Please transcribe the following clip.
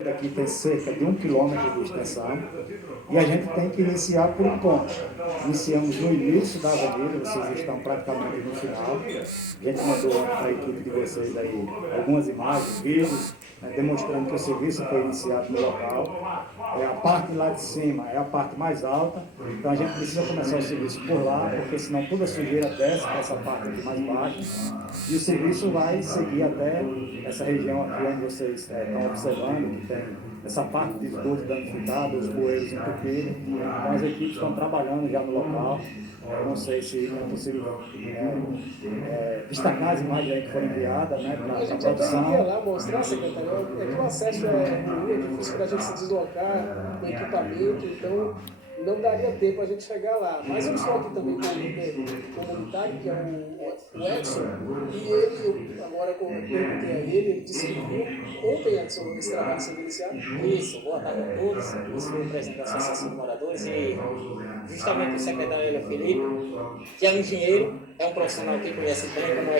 Daqui tem cerca de 1 quilômetro de extensão e a gente tem que iniciar por um ponto. Iniciamos no início da avenida, vocês estão praticamente no final. A gente mandou para a equipe de vocês aí algumas imagens, vídeos, demonstrando que o serviço foi iniciado no local. A parte lá de cima é a parte mais alta, então a gente precisa começar o serviço por lá, porque senão toda a sujeira desce para essa parte aqui mais baixa e o serviço vai seguir até essa região aqui onde vocês estão observando, que tem essa parte de esgoto danificada, os bueiros entupidos. Então as equipes estão trabalhando já no local. Não sei se é possível destacar as imagens aí que foram enviadas, né, para a produção. produção. Eu queria lá mostrar, secretário, é que o acesso é ruim, é difícil para a gente se deslocar com equipamento, então não daria tempo a gente chegar lá. Mas eu estou aqui também com o líder comunitário, que é o Edson, e ele, agora com eu perguntei a ele disse que viu ontem, Edson, esse trabalho sendo iniciado. Isso, boa tarde a todos. Eu sou o presidente da Associação de Moradores e justamente o secretário Felipe, que é um engenheiro, é um profissional que conhece bem como é